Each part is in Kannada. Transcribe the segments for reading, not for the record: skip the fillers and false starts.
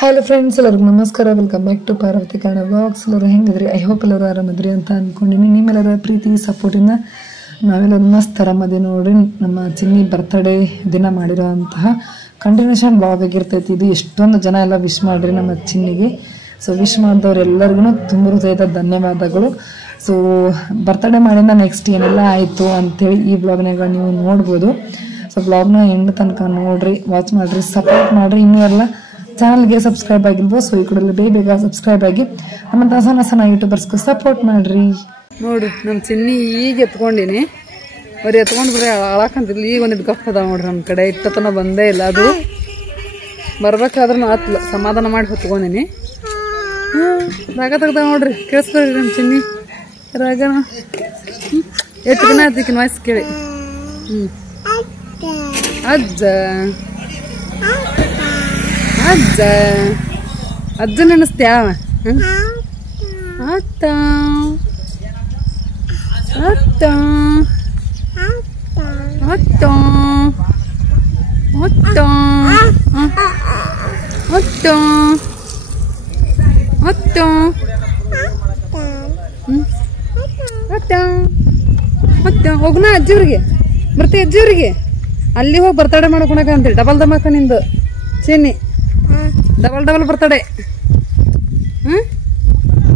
ಹಲೋ ಫ್ರೆಂಡ್ಸ್, ಎಲ್ಲರಿಗೂ ನಮಸ್ಕಾರ. Welcome back to Parvati Kannada vlogs. ಎಲ್ಲರೂ ಹೆಂಗಿದ್ರಿ? ಐ ಹೋಪ್ ಎಲ್ಲರೂ ಆರಾಮದ್ರಿ ಅಂತ ಅಂದ್ಕೊಂಡಿನಿ. ನಿಮ್ಮೆಲ್ಲರ ಪ್ರೀತಿ ಸಪೋರ್ಟಿಂದ ನಾವೆಲ್ಲರೂ ಮಸ್ತ್ ಆರಾಮದಿ ನೋಡ್ರಿ. ನಮ್ಮ ಚಿನ್ನಿ ಬರ್ತ್ಡೇ ದಿನ ಮಾಡಿರೋಂತಹ ಕಂಟಿನ್ಯೂಷನ್ ಬ್ಲಾಗ್ ಆಗಿರ್ತೈತಿ ಇದು. ಎಷ್ಟೊಂದು ಜನ ಎಲ್ಲ ವಿಶ್ ಮಾಡ್ರಿ ನಮ್ಮ ಚಿನ್ನಿಗೆ. ಸೊ ವಿಶ್ ಮಾಡಿದವ್ರೆಲ್ಲರಿಗೂ ತುಂಬ ಹೃದಯದ ಧನ್ಯವಾದಗಳು. ಸೊ ಬರ್ತ್ಡೇ ಮಾಡಿದ ನೆಕ್ಸ್ಟ್ ಏನೆಲ್ಲ ಆಯಿತು ಅಂಥೇಳಿ ಈ ಬ್ಲಾಗ್ನಾಗ ನೀವು ನೋಡ್ಬೋದು. ಸೊ ಬ್ಲಾಗ್ನ ಎಂಡ್ ತನಕ ನೋಡ್ರಿ, ವಾಚ್ ಮಾಡಿರಿ, ಸಪೋರ್ಟ್ ಮಾಡಿರಿ. ಇನ್ನೂ ಎಲ್ಲ ಚಾನಲ್ಗೆ ಸಬ್ಸ್ಕ್ರೈಬ್ ಆಗಿಲ್ವೋ ಸೊ ಈ ಕೂಡಲೇ ಬೇಗ ಸಬ್ಸ್ಕ್ರೈಬ್ ಆಗಿ ನಮ್ಮಂತ ಹೊಸ ಯೂಟ್ಯೂಬರ್ಸ್ಗೂ ಸಪೋರ್ಟ್ ಮಾಡ್ರಿ. ನೋಡ್ರಿ ನಮ್ಮ ಚಿನ್ನಿ ಈಗ ಎತ್ಕೊಂಡಿನಿ. ಬರೀ ಎತ್ಕೊಂಡು ಬರೀ ಅಳಾಕಂತಿಲ್ಲ. ಈಗ ಒಂದಿಟ್ಟು ಗಪ್ ಅದಾವ ನೋಡ್ರಿ. ನಮ್ಮ ಕಡೆ ಇಟ್ಟತನ ಬಂದೇ ಇಲ್ಲ. ಅದು ಬರ್ಬೇಕಾದ್ರೂ ಆತ್ಲ ಸಮಾಧಾನ ಮಾಡಿ ಹೊತ್ಕೊಂಡಿನಿ. ರಾಗ ತೆಗ್ದ ನೋಡ್ರಿ. ಕೇಳಿಸ್ಕೊಳ್ರಿ ನಮ್ಮ ಚಿನ್ನಿ ರಾಗನ. ಎಷ್ಟು ದಿನ ಆಯ್ತಿಕಿನ ವಾಯ್ಸ್ ಕೇಳಿ. ಅಜ್ಜ ಅಜ್ಜ ಅಜ್ಜ ನೆನಸ್ತ್ಯಾವ? ಅತ್ತ ಅತ್ತ ಅತ್ತ ಅತ್ತ ಅತ್ತ ಅತ್ತ ಅತ್ತ ಅತ್ತ ಹೋಗುನ ಅಜ್ಜಿವ್ರಿಗೆ ಬರ್ತೀವಿ. ಅಜ್ಜಿವ್ರಿಗೆ ಅಲ್ಲಿ ಹೋಗಿ ಬರ್ತಡೇ ಮಾಡ್ಕೊಳಕ ಅಂತೇಳಿ ಡಬಲ್ ದಮಕ ನಿಂದು ಚಿನ್ನಿ. Double birthday.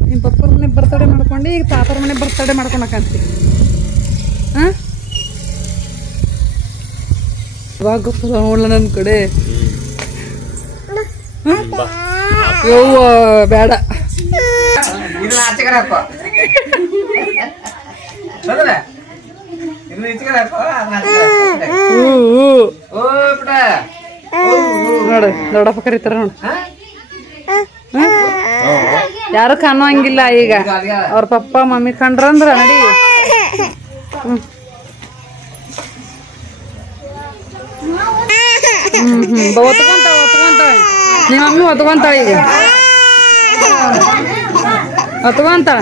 ನಿಮ್ಮ ಪಪ್ಪರ ಮನೆ ಬರ್ತಡೇ ಮಾಡ್ಕೊಂಡು ಈಗ ತಾತರ ಮನೆ ಬರ್ತಡೇ ಮಾಡ್ಕೊಳಕಂತಿ. ಇವಾಗ ಗೊತ್ತದ ನೋಡ್ಲ ನನ್ನ ಕಡೆ. ಯವ್ವ ಬೇಡ. ನೋಡ ದೊಡ್ಡಪ್ಪ ಕರೀತಾರ ನೋಡ. ಯಾರು ಕಾಣುವಂಗಿಲ್ಲ ಈಗ. ಅವ್ರ ಪಪ್ಪ ಮಮ್ಮಿ ಕಂಡ್ರಂದ್ರ ನಡಿ. ಒತ್ಕೊಂತಾಳ ನಿಮ್ಮ ಮಮ್ಮಿ ಒತ್ಕೊಂತಾಳ ಈಗ. ಒತ್ಕೊಂತಾಳ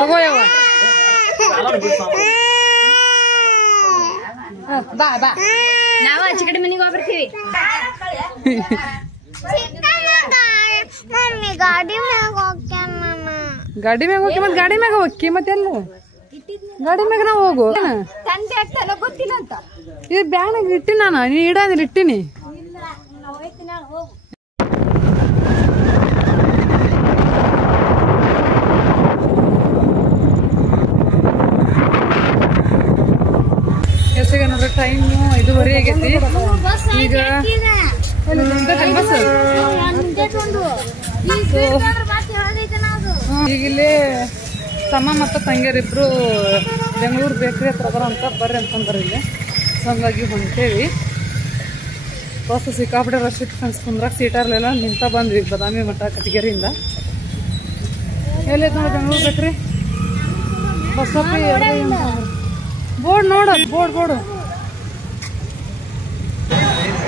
ತಗೋಯವ. ಬಾ ಬಾ ನಾವು ಆಚೆ ಕಡೆ ಮನೆಗೆ ಹೋಗ್ಬಿಡ್ತೀವಿ. ಗಾಡಿ ಮ್ಯಾಗ ಹೋಗಿ ಮತ್ತೆ ಗಾಡಿ ಮ್ಯಾಗ ಹೋಗಿ ಮತ್ತೆಲ್ಲ ಗಾಡಿ ಮ್ಯಾಗ ನಾವು ಹೋಗು. ಇದು ಬ್ಯಾನಾಗ ಇಟ್ಟಿನಿ ನಾನು. ನೀ ಇಡಂದ್ರೆ ಇಟ್ಟಿನಿ. ಎಷ್ಟಿಗೆ ನೋಡ್ರಿ ಟೈಮು 5:30 ಆಗೈತಿ. ಈಗ ಈಗ ಇಲ್ಲಿ ತಮ್ಮ ಮತ್ತು ತಂಗಿಯರಿಬ್ರು ಬೆಂಗಳೂರು ಬೇಕ್ರಿ ಹತ್ರ ಬರೋ ಅಂತ ಬರ್ರಿ ಅಂತಂದ್ರೆ ಇಲ್ಲಿ. ಸೊ ಹಂಗಾಗಿ ಹೊಂಟೇವಿ. ಬಸ್ ಸಿಕ್ಕಾಪಟ್ಟೆ ರಶ್ ಇತ್ತು ಕನ್ಸ್ಕೊಂಡ್ರಾಗ ಸೀಟರ್ಲೆಲ್ಲ ನಿಂತ ಬಂದ್ವಿ ಬದಾಮಿ ಮಠ ಕಟಗೇರಿಯಿಂದ. ಎಲ್ಲೈತೆ ನೋಡಿ ಬೆಂಗಳೂರು ಬೇಕ್ರಿ ಬಸ್ ಬೋರ್ಡ್ ನೋಡ. ಬೋರ್ಡ್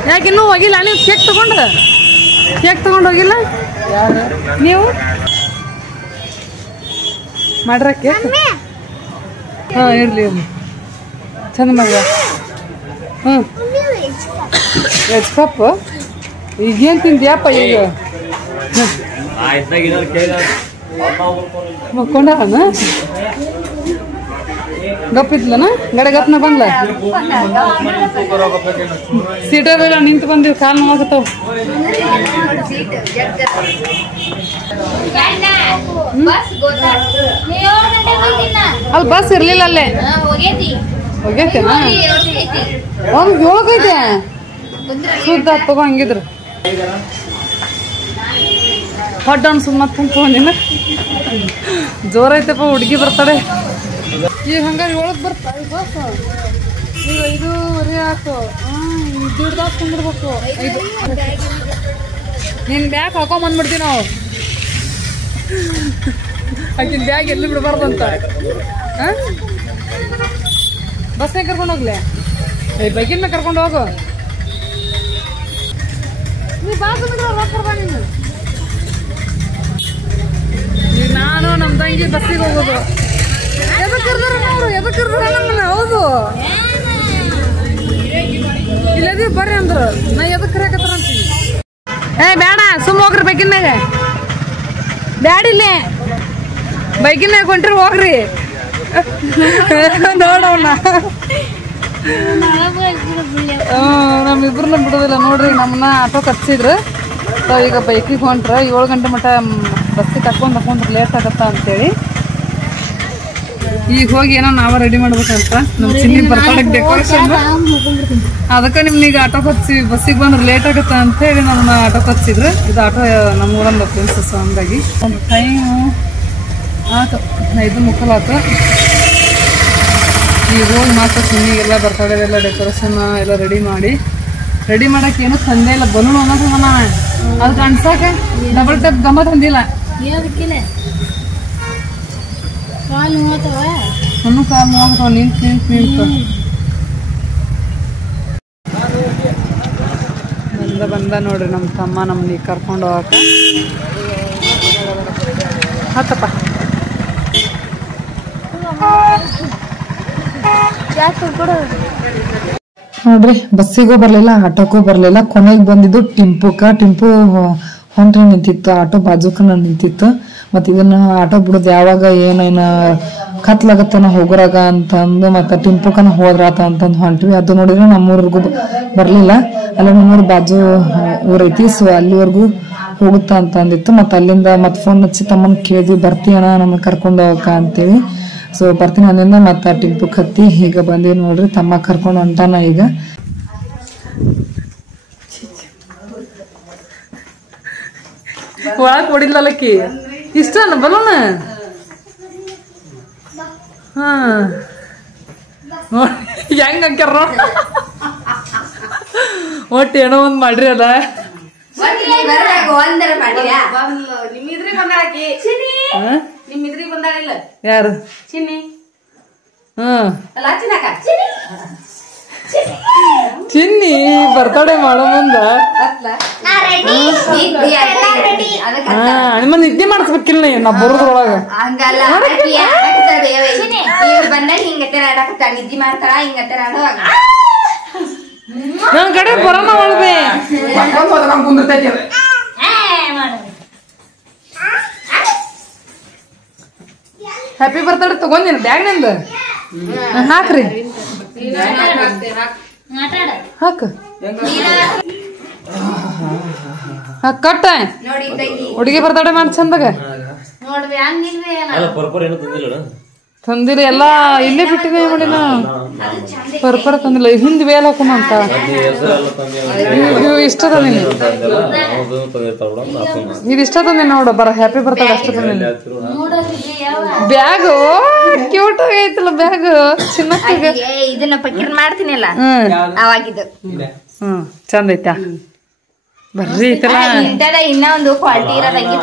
ಯಾಕೆ ಇನ್ನೂ ಹೋಗಿಲ್ಲ? ನೀವು ಕೇಕ್ ತಗೊಂಡು ಹೋಗಿಲ್ಲ ನೀವು ಮಾಡ್ರ ಕೇಕ್? ಹಾಂ ಇರ್ಲಿ ಚಂದ ಮಾಡ್ರ. ವೆಜ್ ಕಪ್ ಈಗೇನು ತಿಂದ್ಯಪ್ಪ? ಈಗ ಮಕ್ಕೊಂಡಾನ ಗಪ್ಪಿದ್ಲನ ಗಡೆ ಗಪ್ನ ಬಂದ್ಲ. ಸೀಟರೆಲ್ಲ ನಿಂತು ಬಂದಿವಿ. ಕಾಲು ನೋವಾಗತ್ತವ. ಅಲ್ಲಿ ಬಸ್ ಇರ್ಲಿಲ್ಲ ಅಲ್ಲೇ. ಹೋಗೈತೇನ? ಅವ್ರಿಗೆ ಹೋಗೈತೆ ಸುದ್ದ ತಗೋ. ಹಂಗಿದ್ರು ಹೊಡ್ಡ ಅನ್ಸುದ್ ಮತ್ತೆ ತಗೊಂಡಿನ. ಜೋರೈತಪ್ಪ ಹುಡುಗಿ ಬರ್ತಾಳೆ. ಈಗ ಹಂಗಾರೆ 7ಕ್ಕೆ ಬರ್ತಾಳೆ ಬಸ್. ಈಗ 5:30 ಆಯ್ತು. 1.5 ತಾಸು ಕುಂದಿರ್ಬೇಕು. ನಿನ್ನ ಬ್ಯಾಗ್ ಹಾಕೊಂಬಂದ್ಬಿಡ್ತೀವಿ ನಾವು. ಆಕಿನ ಬ್ಯಾಗ್ ಎಲ್ಲಿ ಬಿಡಬಾರ್ದಂತ. ಬಸ್ನಾಗ ಕರ್ಕೊಂಡು ಹೋಗ್ಲೆ? ಬೈಕಿನ ಮೇಲೆ ಕರ್ಕೊಂಡು ಹೋಗು. ನೀ ಬಾಸು ಬಾ. ನೀನು ಈಗ ನಾನು ನಮ್ಮ ತಂಗಿ ಬಸ್ಸಿಗೆ ಹೋಗೋದು. ಎದಕ್ಕೆ ಕರ್ದಾರ? ಎದಕ್ಕೆ ಕರ್ದಾರ ನಮ್ಮನ್ನ? ಏ ಬೇಡ ಸುಮ್ಮ ಹೋಗ್ರಿ ಬೈಕಿನಾಗ ಬ್ಯಾಡಿಲ್ಲೇ ಬೈಕಿನಾಗ ಕೊಂಟ್ರಿ ಹೋಗ್ರಿ ನೋಡೋಣ ನಮ್ಮಿಬ್ರನ್ನ ಬಿಡೋದಿಲ್ಲ ನೋಡ್ರಿ ನಮ್ಮನ್ನ ಆಟೋ ಕರ್ಸಿದ್ರು ಈಗ ಬೈಕಿಗೆ ಹೊಂಟ್ರ 7 ಗಂಟೆ ಮಟ್ಟ ಬಸ್ಸಿಗೆ ಕರ್ಕೊಂಡ್ರೆ ಲೇಟ್ ಆಗತ್ತ ಅಂತೇಳಿ ಈಗ ಹೋಗಿ ಏನೋ ನಾವ ರೆಡಿ ಮಾಡ್ಬೇಕಂತ ನಮ್ ಚಿನ್ನಿ ಬರ್ತಾಡಕ್ ಡೆಕೋರೇಷನ್ ಅದಕ್ಕೆ ನಿಮ್ನೀಗ ಆಟೋ ಹಚ್ಚಿ ಬಸ್ಸಿಗೆ ಬಂದ್ರೆ ಲೇಟ್ ಆಗತ್ತ ಅಂತ ಹೇಳಿ ನಮ್ಮನ್ನ ಆಟೋ ಹಚ್ಚಿದ್ರು ಇದು ಆಟೋ ನಮ್ಮೂರಂದ ಪ್ರಿನ್ಸಸ್ ಹಂಗಾಗಿ ಒಂದು ಟೈಮು ಆತು 5:45 ಈಗ ಹೋಗಿ ಮಾತ್ರ ಚಿನ್ನಿಗೆಲ್ಲ ಬರ್ತಾಡೆಲ್ಲ ಡೆಕೋರೇಷನ್ ಎಲ್ಲ ರೆಡಿ ಮಾಡಕ್ಕೆ ಏನೂ ತಂದೆ ಇಲ್ಲ ಬಲೂನ್ ಅನ್ನೋದನ್ನ ಅದಕ್ಕೆ ಅನ್ಸಾಕ ಡಬಲ್ ಟಪ್ ಗಮ್ಮ ತಂದಿಲ್ಲ ನಾನು ಕಾಲು ನೋಡ್ತಾವ ನಿಂತು ಬಂದ ನೋಡ್ರಿ ನಮ್ಮ ತಮ್ಮ ನಮ್ಮನ್ನ ಕರ್ಕೊಂಡು ಹೋಗಕ್ಕ ಹತ್ತಪ್ಪ ನೋಡ್ರಿ ಬಸ್ಸಿಗೂ ಬರ್ಲಿಲ್ಲ ಆಟೋಕ್ಕೂ ಬರ್ಲಿಲ್ಲ ಕೊನೆಗೆ ಬಂದಿದ್ದು ಟೆಂಪು ಹೊಂಟ್ರಿ ನಿಂತಿತ್ತು ಆಟೋ ಬಾಜುಕನ ನಿಂತಿತ್ತು ಮತ್ತೆ ಇದನ್ನ ಆಟೋ ಬಿಡೋದು ಯಾವಾಗ ಏನೇನ ಕತ್ಲಾಗತ್ತನ ಹೋಗೋರಾಗ ಅಂತಂದು ಮತ್ತೆ ಟೆಂಪುಕನ ಹೋದ್ರಾತ ಅಂತಂದು ಹೊಂಟ್ವಿ ಅದು ನೋಡಿದ್ರೆ ನಮ್ಮೂರಿಗೂ ಬರ್ಲಿಲ್ಲ ಅಲ್ಲ ನಮ್ಮೂರ್ ಬಾಜು ಊರೈತಿ ಸೊ ಅಲ್ಲಿವರೆಗೂ ಹೋಗುತ್ತಾ ಅಂತ ಅಂದಿತ್ತು ಮತ್ತೆ ಅಲ್ಲಿಂದ ಮತ್ತೆ ಫೋನ್ ಹಚ್ಚಿ ತಮ್ಮನ್ ಕೇಳಿದ್ವಿ ಬರ್ತೀಯಣ್ಣ ನಮ್ಮನ್ನ ಕರ್ಕೊಂಡು ಹೋಗಕ್ಕ ಅಂತೇಳಿ ಸೊ ಬರ್ತೀನಿ ಅಲ್ಲಿಂದ ಮತ್ತೆ ಟೆಂಪುಕ್ ಹತ್ತಿ ಈಗ ಬಂದೀವಿ ನೋಡ್ರಿ ತಮ್ಮ ಕರ್ಕೊಂಡು ಹೊಂಟಾನ ಈಗ ಒಳಗ್ ಕೊಡಿಲ್ಲಕ್ಕಿ ಇಷ್ಟ ಬಲೂನ ಹಾ ಹೆಂಗ ಹಾಕ್ಯಾರ ಒಟ್ಟು ಏನೋ ಒಂದ್ ಮಾಡ್ರಿ ಅದ ಯಾರು ಚಿನ್ನಿ ಬರ್ತಡೇ ಮಾಡೋ ಮುಂದ ನಿಮ್ಮ ನಿದ್ದೆ ಮಾಡಿಸ್ಬೇಕಿಲ್ಲ ನಾ ಬರೋದ್ರೊಳಗ ನನ್ ಕಡೆ ಬರೋಣ ಒಳಗೆ ಹ್ಯಾಪಿ ಬರ್ತಡೇ ತಗೊಂಡಿನ ಬ್ಯಾಗ್ನಿಂದ ಹಾಕ್ರಿ ಹಾಕ ಕಟ್ಟ ಹುಡುಗಿ ಬರ್ತಡೇ ಮಾಡಿ ಚಂದಾಗ ತಂದಿಲ್ಲ ಎಲ್ಲಾ ಇಲ್ಲೇ ಬಿಟ್ಟಿದೆ ನೋಡಿ ನಾ ಪರ್ಪರ ತಂದಿಲ್ಲ ಹಿಂದ್ ಬೇಲ್ ಹಾಕೋಣ ಅಂತ ಇಷ್ಟ ತಂದಿನಿ ಇದು ಇಷ್ಟ ತಂದಿನಿ ನೋಡು ಬರ ಹ್ಯಾಪಿ ಬರ್ತಡೇ ಅಷ್ಟ ತಂದಿನಿ ಬ್ಯಾಗ್ ಕ್ಯೂಟ್ ಆಗೈತಲ್ಲ ಬ್ಯಾಗ್ ಚಿನ್ನಕ್ಕಾಗ ಇದನ್ನ ಪಕ್ಕೀರ್ ಮಾಡ್ತೀನಿಲ್ಲ ಅವಾಗಿದ್ದು ಚಂದ ಐತಾ ಬರ್ರಿ ಐತಲ್ಲ ಇನ್ನ ಒಂದು ಕ್ವಾಲಿಟಿ ಇರೋದಂಗಿ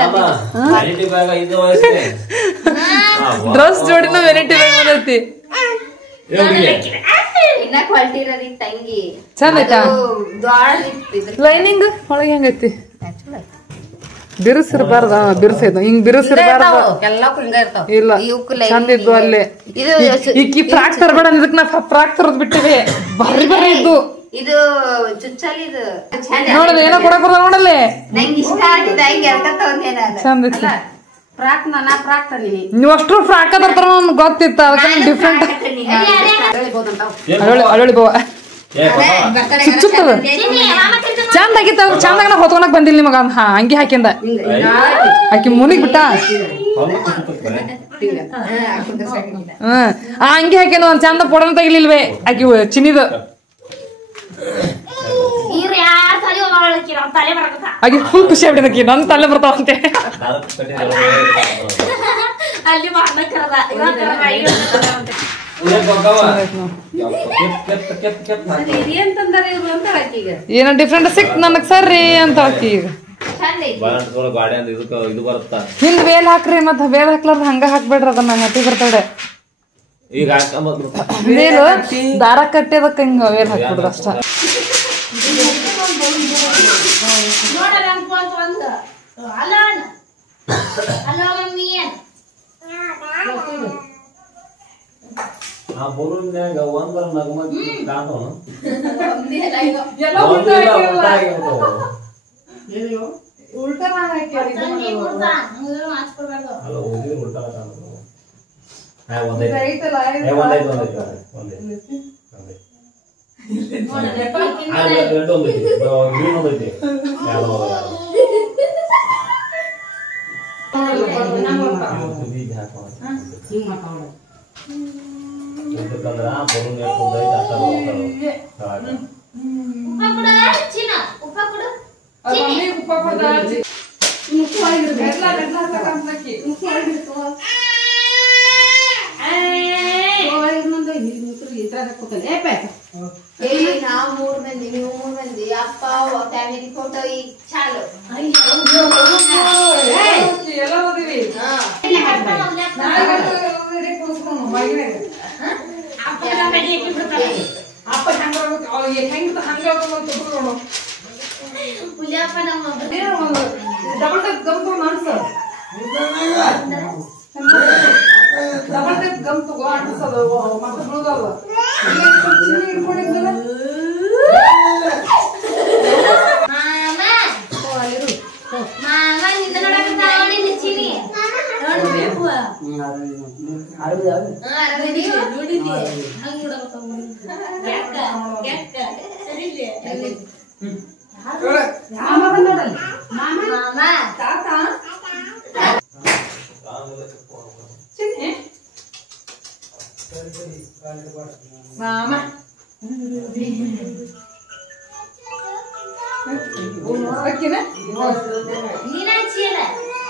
ಡ್ರೆಸ್ ಜೋಡಿನ ವೆರೈಟಿ ಬಂದೈತಿ ಇನ್ನ ಕ್ವಾಲಿಟಿ ಇರೋದಿ ತಂಗಿ ಚಂದ ಐತಾ ಲೈನಿಂಗ್ ಒಳಗೆ ಹೆಂಗೈತಿ ಬಿರುಸಿರ್ಬಾರ್ದ ಬಿರುಸೈತ ಹಿಂಗ್ ಬಿರುಸಿರ್ಬಾರ್ದ ಇಲ್ಲ ಚಂದ ಇದ್ದು ಅಲ್ಲೇ ಈಗ ಫ್ರಾಕ್ ತರಬೇಡ ಇದಕ್ ನಾ ಫ್ರಾಕ್ ತರದ್ ಬಿಟ್ಟಿವೆ ಬರ್ರಿ ಬರ್ರಿ ಇದ್ದು ಇದು ಚುಚ್ಚಲಿ ಇದು ನೋಡದ ಏನೋ ಕೊಡಕ್ ಬರ್ದ ನೋಡಲ್ಲಿ ನಂಗೆ ಇಷ್ಟ ಆಗಿದೆ ಹಿಂಗೆ ಚಂದ ಐತಿ ಫ್ರಾಕ್ ನಾನಾ ಫ್ರಾಕ್ ತಂದಿನಿ ನೀವು ಅಷ್ಟು ಫ್ರಾಕ್ ತರ್ತಾರ ನಮ್ಗೆ ಗೊತ್ತಿತ್ತ ಅದಕ್ಕೆ ಡಿಫ್ರೆಂಟ್ ಅಳೋಳಿ ಬೋವ ಚುಚ್ಚುತ್ತದ ಚಂದ ಆಗಿತ್ತ ಚಂದಾಗ ಹೊತ್ಕೊಳಕ್ ಬಂದಿಲ್ಲ ನಿಮಗ ಅಂಗಿ ಹಾಕಿಂದ ಆಕಿ ಮುನಿಗ್ ಬಿಟ್ಟ ಆ ಅಂಗಿ ಹಾಕಿಂದ ಒಂದ್ ಚಂದ ಪೊಡನ ತೆಗಿಲಿಲ್ವೇ ಆಕಿ ಚಿನ್ನಿದ ಆಕಿ ಫುಲ್ ಖುಷಿ ಆಗ್ಬಿಟ್ಟಿದಕಿ ನನ್ ತಲೆ ಬರ್ತಾವಂತೆ ಏನೋ ಡಿಫ್ರೆಂಟ್ ಸಿಕ್ತ್ ನನಗ್ ಸರ್ರಿ ಅಂತ ಆಕಿ ಈಗ ಹಿಂದ್ ವೇಲ್ ಹಾಕ್ರಿ ಮತ್ತ ವೇಲ್ ಹಾಕ್ಲಾರ್ದ ಹಂಗ ಹಾಕ್ಬೇಡ್ರಿ ಅದನ್ನ ಹ್ಯಾಪಿ ಬರ್ತಡೆ ವೇಲು ದಾರ ಕಟ್ಟಿದಕ್ಕ ಹಿಂಗ ವೇಲ್ ಹಾಕ್ಬಿಡ್ರಿ ಅಷ್ಟ ಎಲ್ಲ ಉಲ್ಟಾ ಉಲ್ಟಾ ನಾವು 3 ಮಂದಿ ನೀವು 3 ಮಂದಿ ಅಪ್ಪ ಫ್ಯಾಮಿಲಿ ಫೋಟೋ ಈಗ ಚಾಲು ಎಲ್ಲ ಓದಿವಿ ಅಪ್ಪ ಹೆಂಗ ಪುಲಿಯಪ್ಪ ನಮ್ಮ ಡಬಲ್ ಟೈಪ್ ಗಮ್ ತಗೋ ಅನ್ಸೋದು ಡಬಲ್ ಟೈಪ್ ಗಮ್ ತಗೋ ಅನ್ಸೋದು ಮತ್ತೆ ಬೀಳೋದಲ್ಲ ಮಾಮ ನಿಂದ ನೋಡಕತ್ತಾವಣಿ ನಿಚ್ಚಿನಿ ನೋಡ್ಬೇಕು ನೋಡಿದ್ವಿ ಹಂಗ ಮಾಮ ತಾತ ಮಾಮ ಅಕ್ಕಿನ ನೀನಾಚಿಯಲ್ಲ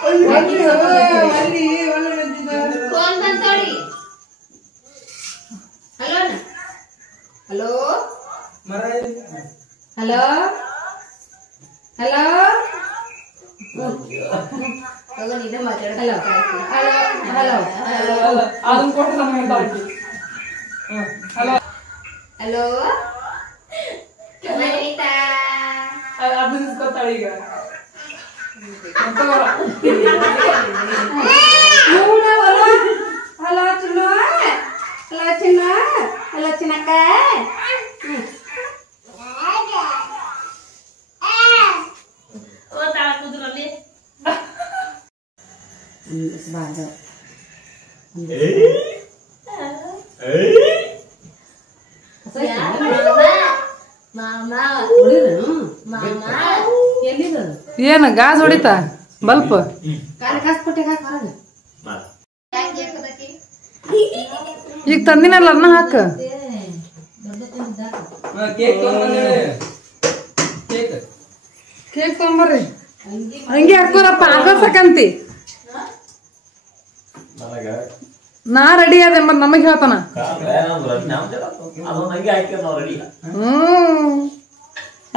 ಅಲ್ಲಿ ಫೋನ್ ಬಂತೋಡಿ ಹಲೋ ಹಲೋ ಹಲೋ ಹಲೋ ತಗೋ ನೀನೇ ಮಾತಾಡ ಹಲೋ ಹಲೋ ಹಲೋ ಹಲೋ ಅದನ್ನ ಕೊಟ್ಟು ನಮಗೆ ಹಲೋ ಹಲೋ ವನಿತಾ ಅದನ್ನ ಇಸ್ಕೊತಾಳೆ ಈಗ ಹಲೋ ಚಿನ್ನು ಹಲೋ ಚಿನ್ನು ಹಲೋ ಚಿನ್ನಕ್ಕ ಏನ ಗಾಜ್ ಹೊಡಿತಾ ಬಲ್ಪ್ ಈಗ ತಂದಿನಲ್ಲ ಅನ್ನ ಹಾಕ ಕೇಕ್ ತಗೊಂಬರ್ರಿ ಹಂಗೆ ಹಾಕೋರಪ್ಪ ಆಗಸಕಂತಿ ನಾ ರೆಡಿ ಅದೇ ಮತ್ ನಮಗ್ ಹೇಳ್ತಾನ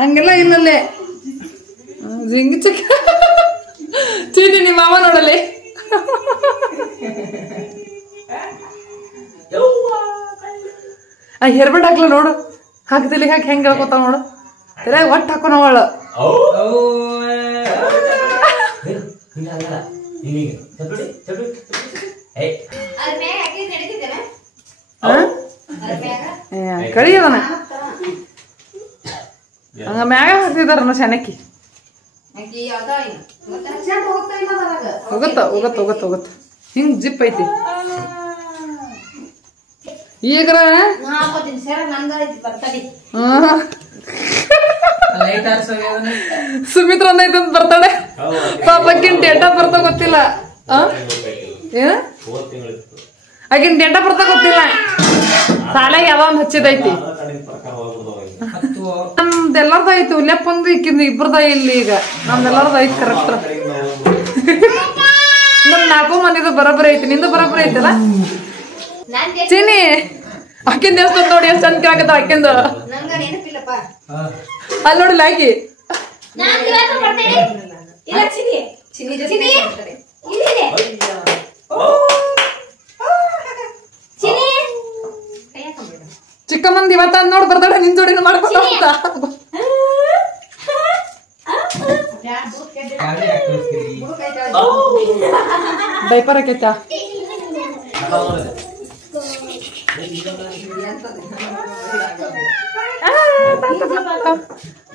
ಹಂಗೆಲ್ಲ ಇಲ್ಲಲ್ಲೇ ಜಿಂಗಿ ಚಿಕ್ಕ ಚೀನಿ ನಿಮ್ಮ ಮಾವ ನೋಡಲಿ ಹೆರ್ಬೆಟ್ ಹಾಕ್ಲ ನೋಡು ಹಾಕ್ತಿಲಿ ಹಾಕಿ ಹೆಂಗ್ ಹೇಳ್ಕೊತಾವ ನೋಡು ತಲೆ ಒಟ್ಟು ಹಾಕೋ ನಾವಳ ಕಳಿಯದನ ಹಂಗ ಮ್ಯಾಗ ಹಾಕ್ತಿದಾರ ಶನಕ್ಕಿ ಹೋಗತ್ತ ಹೋಗತ್ತ ಹೋಗತ್ತ ಹೋಗತ್ತ ಹಿಂಗ್ ಜಿಪ್ ಐತಿ ಈಗ್ರ ಸುಮಿತ್ರ ಐತಿ ಅಂತ ಬರ್ತಾಳೆ ಪಾಪಕ್ಕಿನ್ ಡೇಟ ಬರ್ತಾ ಗೊತ್ತಿಲ್ಲ ಏನ ಆಕಿನ್ ಡೇಟ ಬರ್ತಾ ಗೊತ್ತಿಲ್ಲ ಸಾಲೆಗೆ ಯಾವ ಒಂದ್ ಹಚ್ಚಿದೈತಿ ನಮ್ದೆಲ್ಲರ್ದ ಐತಿ ಉಲ್ಯಪ್ಪಂದು ಇಕ್ಕಿಂದು ಇಬ್ರದ ಇಲ್ಲಿ ಈಗ ನಮ್ದೆಲ್ಲರ್ದ ಐತಿ ಕರೆಕ್ಟ್ ನಮ್ 4 ಮಂದಿದು ಬರೋಬ್ಬರಿ ಐತಿ ನಿಂದು ಬರೋಬ್ಬರಿ ಐತಲ್ಲ ಚೀನಿ ಅಕ್ಕಿಂದ ಎಷ್ಟು ನೋಡಿ ಎಷ್ಟು ಚಂದ ಕೇಳಕತ್ತ ಅಕ್ಕಿಂದು ಅಲ್ಲಿ ನೋಡಿಲ್ಲ ಆಕಿ ಚಿಕ್ಕ ಮಂದಿ ಇವತ್ತ ನೋಡ್ ಬರ್ತಾಳೆ ನಿನ್ ಜೋಡಿನ ಮಾಡ್ಕೊಂಡ ಡೈಪರ್ ಹಾಕೈತಾ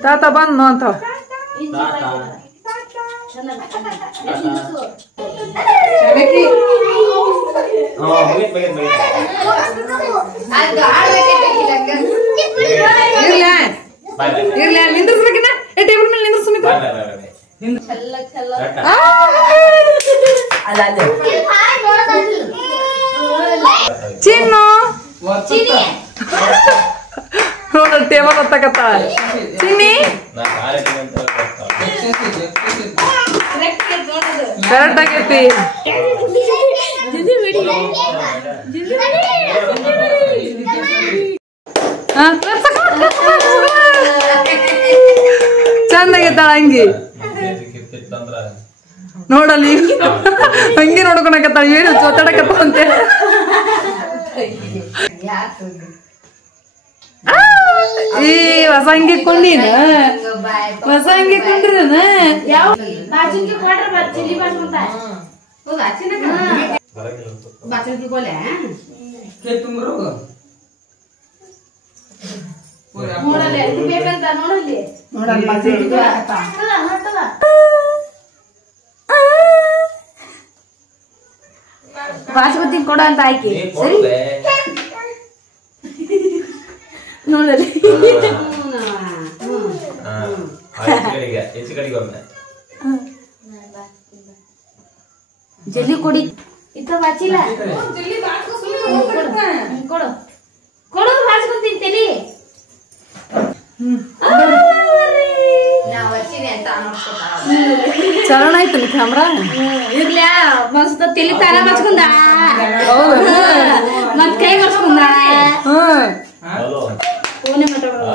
ತಾತ ಬಂದು ಅಂತ ಇರ್ಲ ನಿಂದ್ರಿಸ್ಬೇಕಿನ ಟೇಬಲ್ ಮೇಲೆ ನಿಂದ್ರಿಸ್ಬೇಕು. ಚಿನ್ನು ನೋಡ ಟೇಬಲ್ ಹತ್ತಕತ್ತ ಚಿನ್ನಿ ಕರೆಕ್ಟ್ ಆಗೈತಿ. ಚಂದಾಗೈತಾಳ ಅಂಗಿ ನೋಡಲ್ಲಿ ಹಂಗೆ ನೋಡ್ಕೊಳಕತ್ತಾಳ ಏನು ಚೋತಾಡಕತ್ತ ಅಂತೇಳಿ. ಈ ಹೊಸ ಅಂಗಿ ಕೊಂಡಿನ ಹೊಸ ಅಂಗಿ ಕೊಂಡ್ರಿನ ಬಾಸ್ಮತಿ ಕೊಡು ಅಂತ ಆಯ್ಕೆ ಸರಿ ನೋಡಲಿ ಜಲ್ದಿ ಕೊಡಿ ಇತ್ತ ಬಾಚಿಲ್ಲ ಕೊಡು ಕೊಡು ಬಾಚ್ಕೊಂತೀನಿ ತಲಿ ಚರಣ ಆಯ್ತು ಕ್ಯಾಮ್ರಾ ಇರ್ಲ್ಯಾ ಮಸ್ತ್ ತಲಿ ತಾರ ಬಾಚ್ಕೊಂಡ ಮತ್ ಕೈ ಬಾಚ್ಕೊಂಡ ಫೋನೇ ಮಾತಾಡೋದು.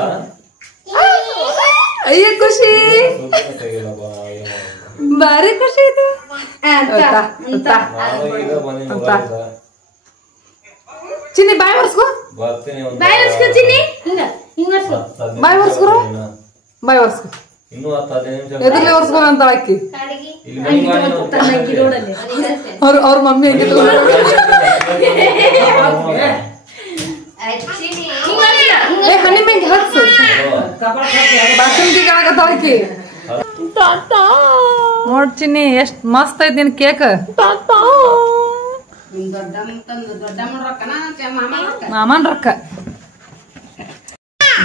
ಅಯ್ಯ ಖುಷಿ ಬಾರಿ ಖುಷಿ ಇದು ಚಿನ್ನಿ ಬಾಯ್ ಬರ್ಸ್ಕೋ ಬಾಯ್ ಬರ್ಸ್ಕೊ ಚಿನ್ನಿ ಹಿಂಗ ಹಿಂಗ ಬರ್ಸ್ಕೊ ಬಾಯ್ ಬರ್ಸ್ಕೊರು ಬಾಯ್ ಬರ್ಸ್ಕೊ ಎದುರ್ಲೆ ಒರ್ಸ್ಕೊ ಅಂತ ಹಾಕಿ ಅವ್ರ ಮಮ್ಮಿ ಹನಿ ಮೆಂಗೆ ಹಚ್ಚು ಬಾಸಂತಿ ಕಾಣಕತ್ತ ಹಾಕಿ ನೋಡ್ ಚಿನ್ನಿ ಎಷ್ಟ್ ಮಸ್ತ್ ಐತಿ ನಿನ್ ಕೇಕ್. ಮಾಮನ್ ರೊಕ್ಕ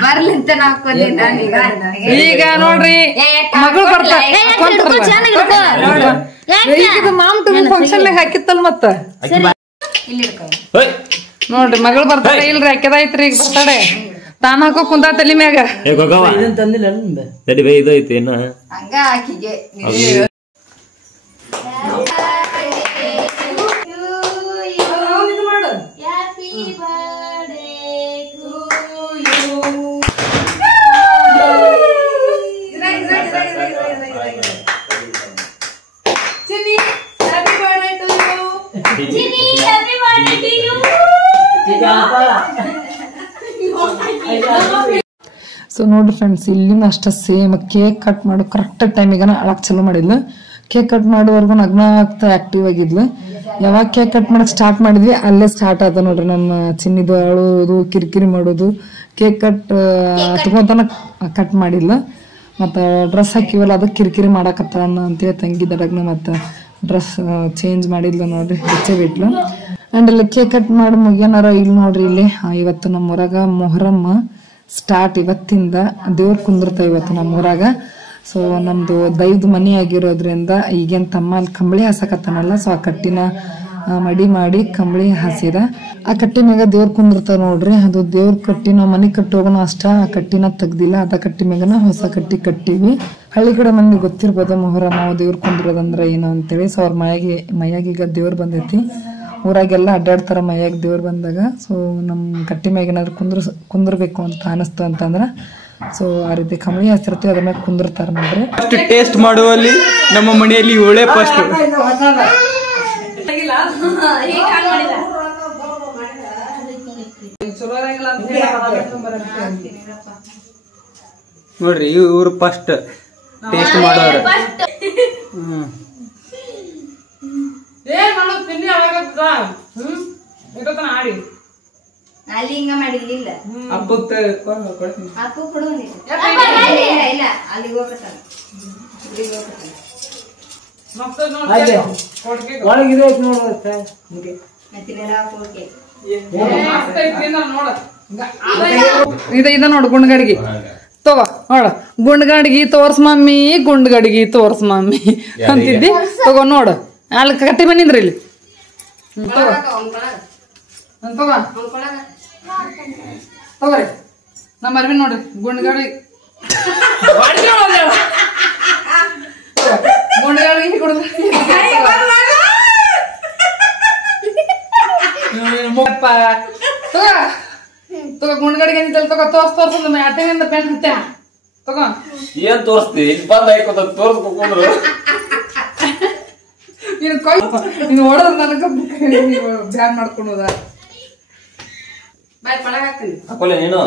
ಬರ್ಲಿಂತ ಈಗ ನೋಡ್ರಿ ಮಗಳು ಮಾಮ್ ಫಂಕ್ಷನ್ ಹಾಕಿತ್ತಲ್ ಮತ್ತ ನೋಡ್ರಿ ಮಗಳು ಬರ್ತಾಳೆ ಇಲ್ರಿ ಹಾಕ್ಯದೈತ್ರಿ ಈಗ ಬರ್ತಾಳೆ ತಾನ ಹಾಕೋ ಕುಂತ ತಲಿ ಮ್ಯಾಗ ಇದು ಐತಿ ಇನ್ನ ಹಂಗ ಆಕಿಗೆ ಸೊ ನೋಡ್ರಿ ಫ್ರೆಂಡ್ಸ್ ಇಲ್ಲಿನ ಅಷ್ಟ ಸೇಮ್ ಕೇಕ್ ಕಟ್ ಮಾಡೋ ಕರೆಕ್ಟ್ ಟೈಮಿಗೆ ಅಳಕ್ ಚಲೋ ಮಾಡಿದ್ಲು. ಕೇಕ್ ಕಟ್ ಮಾಡೋವರೆಗೂ ನಗ್ನ ಆಗ್ತಾ ಆಕ್ಟಿವ್ ಆಗಿದ್ಲು. ಯಾವಾಗ ಕೇಕ್ ಕಟ್ ಮಾಡಕ್ ಸ್ಟಾರ್ಟ್ ಮಾಡಿದ್ವಿ ಅಲ್ಲೇ ಸ್ಟಾರ್ಟ್ ಆದ ನೋಡ್ರಿ ನಮ್ಮ ಚಿನ್ನಿದು ಅಳೋದು ಕಿರಿಕಿರಿ ಮಾಡೋದು. ಕೇಕ್ ಕಟ್ ತಗೊಂತಾನ ಕಟ್ ಮಾಡಿಲ್ಲ ಮತ್ತ ಡ್ರೆಸ್ ಹಾಕಿವಲ್ಲ ಅದಕ್ಕೆ ಕಿರಿಕಿರಿ ಮಾಡಾಕತ್ತ ಅಂತೇಳಿ ತಂಗಿ ದಡಗ್ನ ಮತ್ತ ಡ್ರೆಸ್ ಚೇಂಜ್ ಮಾಡಿದ್ಲು ನೋಡ್ರಿ ಹೆಚ್ಚೆ ಬಿಟ್ಲು. ಅಂಡ್ ಇಲ್ಲಿ ಕೇಕ್ ಕಟ್ ಮಾಡಿ ಮುಗಿಯನಾರ ಇಲ್ಲಿ ನೋಡ್ರಿ ಇಲ್ಲಿ ಇವತ್ತು ನಮ್ಮ ಊರಾಗ ಮೊಹರಮ್ಮ ಸ್ಟಾರ್ಟ್ ಇವತ್ತಿಂದ ದೇವ್ರ ಕುಂದ್ರತ ಇವತ್ತು ನಮ್ಮ ಊರಾಗ. ಸೊ ನಮ್ದು ದೈವದ ಮನಿ ಆಗಿರೋದ್ರಿಂದ ಈಗೇನ್ ತಮ್ಮ ಅಲ್ಲಿ ಕಂಬಳಿ ಹಾಸಕತ್ತಾನಲ್ಲ ಸೊ ಆ ಕಟ್ಟಿನ ಮಡಿ ಮಾಡಿ ಕಂಬಳಿ ಹಾಸಿದ ಆ ಕಟ್ಟಿ ಮ್ಯಾಗ ದೇವ್ರ ಕುಂದಿರ್ತಾವ ನೋಡ್ರಿ. ಅದು ದೇವ್ರ ಕಟ್ಟಿ ನಾವು ಮನೆ ಕಟ್ಟೋಗನು ಅಷ್ಟ ಆ ಕಟ್ಟಿನ ತೆಗ್ದಿಲ್ಲ ಅದ ಕಟ್ಟಿ ಮ್ಯಾಗನ ಹೊಸ ಕಟ್ಟಿ ಕಟ್ಟಿವಿ. ಹಳ್ಳಿ ಕಡೆ ಮಂದಿ ಗೊತ್ತಿರ್ಬೋದು ಮೊಹರಮ್ಮ ದೇವ್ರ ಕುಂದಿರೋದಂದ್ರ ಏನು ಅಂತೇಳಿ. ಸೊ ಅವ್ರ ಮೈಯಾಗೀಗ ದೇವ್ರ ಬಂದೈತಿ. ಊರಾಗೆಲ್ಲ ಅಡ್ಡಾಡ್ತಾರ ಮೈಯಾಗ ದೇವ್ರ ಬಂದಾಗ. ಸೊ ನಮ್ ಕಟ್ಟಿ ಮ್ಯಾಗ ಏನಾದ್ರು ಕುಂದ್ರಬೇಕು ಅಂತ ಅನಿಸ್ತು ಅಂತಂದ್ರ ಸೊ ಆ ರೀತಿ ಕಂಬಳಿ ಹಸಿರ್ತೀವಿ ಅದ್ರ ಮ್ಯಾಗ ಕುಂದಿರ್ತಾರ ನೋಡ್ರಿ. ಟೇಸ್ಟ್ ಮಾಡುವಲ್ಲಿ ನಮ್ಮ ಮನೆಯಲ್ಲಿ ಇವಳೇ ಫಸ್ಟ್. ನೋಡ್ರಿ ಇವ್ರು ಫಸ್ಟ್ ಟೇಸ್ಟ್ ಮಾಡೋರು. ಏನ್ ಮಾಡೋದು ತಿನ್ನಿ ಅವಾಗತ್ತ ಆಡಿ ಅಲ್ಲಿ ಹಿಂಗ ಮಾಡಿಲ್ಲ ಹಬ್ಬಕ್ಕೆ ಅಪ್ಪ ಕೊಡುವಂದಿಲ್ಲ ಇಲ್ಲ ಅಲ್ಲಿಗೆ ಹೋಗ್ಬೇಕಲ್ಲ ಇಲ್ಲಿಗೆ ಹೋಗ್ಬೇಕಲ್ಲ ಒಳಗಿದೆ ನೋಡುತ್ತೆ ಮತ್ತಿನೆಲ್ಲ ಹೋಗಿ ಇದ ನೋಡು ಗುಂಡ್ಗಡಿಗೆ ತಗೋ ನೋಡ ಗುಂಡ್ಗಡಿಗೆ ತೋರ್ಸ್ ಮಮ್ಮಿ ಗುಂಡ್ಗಡಿಗೆ ತೋರ್ಸ್ ಮಮ್ಮಿ ಅಂತಿದ್ದಿ ತಗೋ ನೋಡು ಅಲ್ಲಿ ಕಟ್ಟಿ ಬಂದಿದ್ರಿ ಇಲ್ಲಿ ತಗೋ ತಗೋ ತಗೋರಿ ನಮ್ಮ ಅರ್ವಿ ನೋಡ್ರಿ ಗುಂಡ್ಗಡಿ ಗುಂಡ್ಗಡಿಗೆ ಕೊಡುದು ತಗೋ ಗುಂಡ್ಗಡಿಗೆ ಅಂತಿಲ್ಲ ತಗೋ ತೋರ್ಸ್ ಅಟ್ಟೆಯಿಂದ ಪೆನ್ ಹತ್ತೆ ತಗೋ ಏನ್ ತೋರಿಸ್ತಿ ಇಲ್ಲಿ ಬಂದ್ ಆಯ್ಕೋತ ತೋರ್ಸ್ಕೊಂಡ್ರು ನೀನು ಕೈ ನೀನು ಹೊಡೆದ್ ನನಗ ಬ್ಯಾನ್ ಮಾಡ್ಕೊಳೋದ ಬಾಯ್ ಪಳಗ ಹಾಕ್ತೀನಿ ಹಾಕೋಲೆ ನೀನು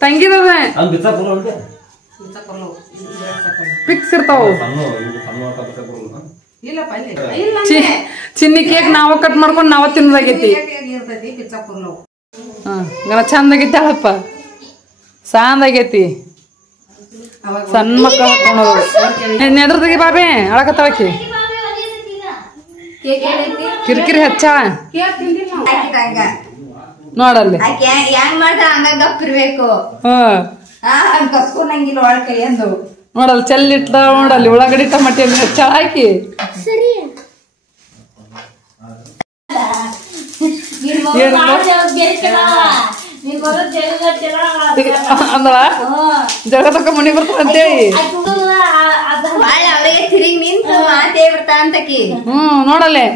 ತಂಗಿದದ ಹಂಗ್ ಬಿಚ್ಚಾಪುರ ಉಂಟೆ ಪಿಕ್ಸ್ ಇರ್ತಾವ ಸಣ್ಣ ಬಿಚ್ಚಾಪುರ ಇಲ್ಲಪ್ಪ ಚಿನ್ನಿ ಕೇಕ್ ನಾವ ಕಟ್ ಮಾಡ್ಕೊಂಡ್ ನಾವ ತಿನ್ನೋದಾಗೈತಿ ಇರ್ತೈತಿ ಪಿಚ್ಚಾಪುರ್ಲು ಗನ ಚಂದಾಗೈತಿ ಅಳಪ್ಪ ಸಾಂದಾಗೈತಿ ಸಣ್ಣ ಮಕ್ಕಳು ಹಾಕೊಂಡೋದು ನೆದ್ರದಾಗಿ ಬಾಬೆ ಅಳಕತ್ತಾಳಕಿ ಕಿರಿಕಿರಿ ಹೆಚ್ಚ ನೋಡಲ್ಲಿ ಹೆಂಗ್ ಮಾಡ್ತಾರ ಹಂಗ ಗಪ್ಪಿರ್ಬೇಕು ಗಪ್ಕೊಂಡಂಗಿಲ್ಲ ಒಳಕೈ ಎಂದು ನೋಡಲ್ಲಿ ಚೆಲ್ಲಿಟ್ಟ ನೋಡಲ್ಲಿ ಉಳ್ಳಾಗಡ್ಡಿ ಟಮಾಟಿ ಹೆಚ್ಚ ಹಾಕಿ ಅಂದಳ ಜಗ ತಕ್ಕ ಮನಿ ಬರ್ತಾವ ಅಂತೇಳಿ ಅವಳಿಗೆ ತಿರುಗಿ ನಿಂತು ಮಾತೇ ಬರ್ತಾ ಅಂತಕಿ ನೋಡಲ್ಲೇ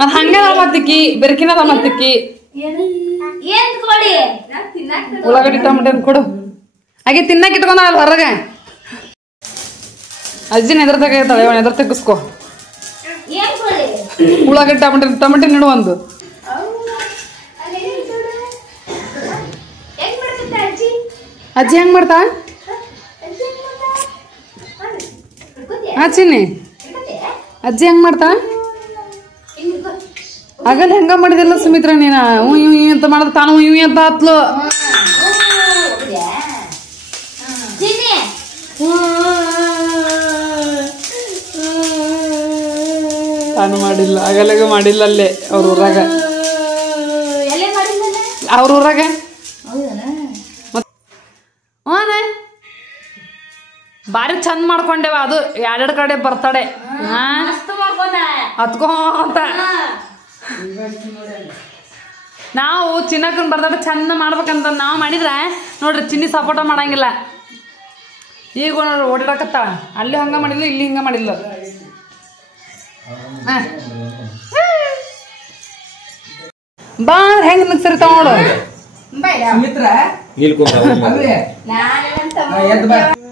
ಅದ್ ಹಂಗ ಮತ್ತಿಕ್ಕಿ ಬೆರಕಿನ ಮತ್ತಿಕ್ಕಿ ಏನ್ ಕೊಡಿ ಉಳ್ಳಾಗಡ್ಡಿ ಟಮಾಟಿ ಅಂತ ಕೊಡು ಹಾಗೆ ತಿನ್ನಕ್ ಇಟ್ಕೊಂಡ ಅಲ್ಲಿ ಹೊರಗೆ ಅಜ್ಜಿನ ಎದ್ರ ತೆಗಿತಾಳೆ ಅವನ ಎದ್ರ ತೆಗಿಸ್ಕೊ ಏನ್ ಕೊಡಿ ಉಳ್ಳಾಗಡ್ಡಿ ಟಮಾಟಿ ನೀಡು ಒಂದು ಅಜ್ಜಿ ಹೆಂಗ್ ಮಾಡ್ತಾ ಚಿನ್ನಿ ಅಜ್ಜಿ ಹೆಂಗ್ ಮಾಡ್ತಾ ಆಗಲ್ಲ ಹೆಂಗ ಮಾಡಿದಿಲ್ಲ ಸುಮಿತ್ರ ನೀನ ಉಯ್ ಅಂತ ಮಾಡದ ತಾನು ಉಯ್ ಅಂತ ಹತ್ಲು ತಾನು ಮಾಡಿಲ್ಲ ಆಗಲೆಗೂ ಮಾಡಿಲ್ಲ ಅಲ್ಲೇ ಅವ್ರ ಊರಾಗ ಅವ್ರ ಊರಾಗ ಬಾರಿ ಚಂದ ಮಾಡ್ಕೊಂಡೇವ ಅದು ಎರಡೆರಡು ಕಡೆ ಬರ್ತಡೆ ಹತ್ಕೊಂತ ನಾವು ಚಿನ್ನಕ್ಕನ್ ಬರ್ತಡೆ ಚಂದ ಮಾಡ್ಬೇಕಂತ ನಾವು ಮಾಡಿದ್ರೆ ನೋಡ್ರಿ ಚಿನ್ನಿ ಸಪೋರ್ಟ ಮಾಡಂಗಿಲ್ಲ ಈಗ ನೋಡ್ರಿ ಓಡಾಡಕತ್ತಾಳ ಅಲ್ಲಿ ಹಂಗ ಮಾಡಿಲ್ಲ ಇಲ್ಲಿ ಹಿಂಗ ಮಾಡಿಲ್ಲ ಬಾ ಹೆಂಗ್ ಮಿಕ್ಸರ್ತಾವ ನೋಡು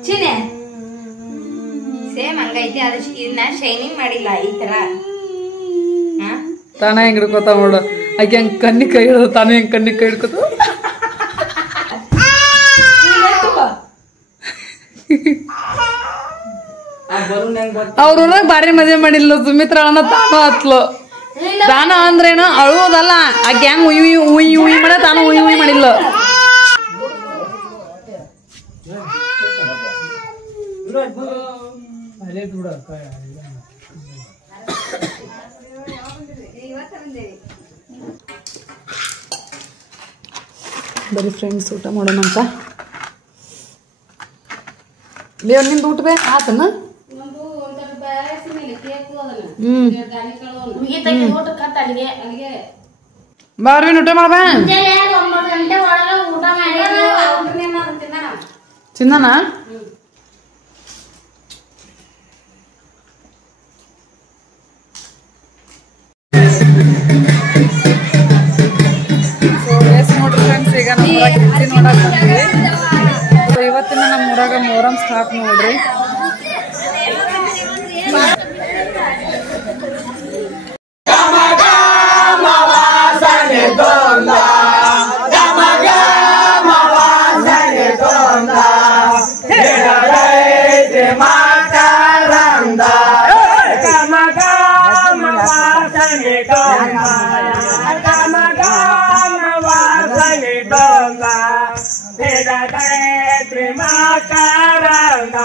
ಚಿನ್ನೆ ಸೇಮ್ ಹಂಗೈತಿ ಅದು ಇದನ್ನ ಶೈನಿಂಗ್ ಮಾಡಿಲ್ಲ ಈ ತರ ತಾನ ಹೆಂಗ್ ಹಿಡ್ಕೋತಾವ ನೋಡು ಆಕೆ ಹಂಗ್ ಕಣ್ಣಿ ಕೈ ಹಿಡ್ದು ತಾನು ಹೆಂಗ್ ಕಣ್ಣಿ ಕೈ ಹಿಡ್ಕೋತ ಅವ್ರ ಊರಾಗ ಬಾರಿ ಮದುವೆ ಮಾಡಿಲ್ಲ ಸುಮಿತ್ರ ಅಣ್ಣ ತಾನು ಹತ್ಲು ತಾನ ಅಂದ್ರೇನು ಅಳುವುದಲ್ಲ ಆ ಗ್ಯಾಂಗ್ ಉಯ್ ಉಯ್ ಉಯ್ ಮಾಡ ತಾನು ಉಯ್ ಉಯ್ ಮಾಡಿಲ್ಲ ಬರೀ ಫ್ರೆಂಡ್ಸ್ ಊಟ ಮಾಡೋಣ ಅಂತ ನಿಂದು ಊಟ ಬೇ ಆತನ ಬಾರ್ವಿನ್ ಊಟ ಮಾಡ್ಬಾ ಚಿನ್ನನಾ ನೋಡ್ರಿ ಫ್ರೆಂಡ್ಸ್ ಈಗ ನಮ್ಮ ಊರಾಗ ನೋಡಕ್ ಬಂದ್ವಿ ಇವತ್ತಿನ ನಮ್ಮ ಊರಾಗ ಮೊಹರಂ ಸ್ಟಾರ್ಟ್ ನೋಡ್ರಿ Kamaga ವೇದ ಗಾಯತ್ರಿ ಮಾತಾರಂಗ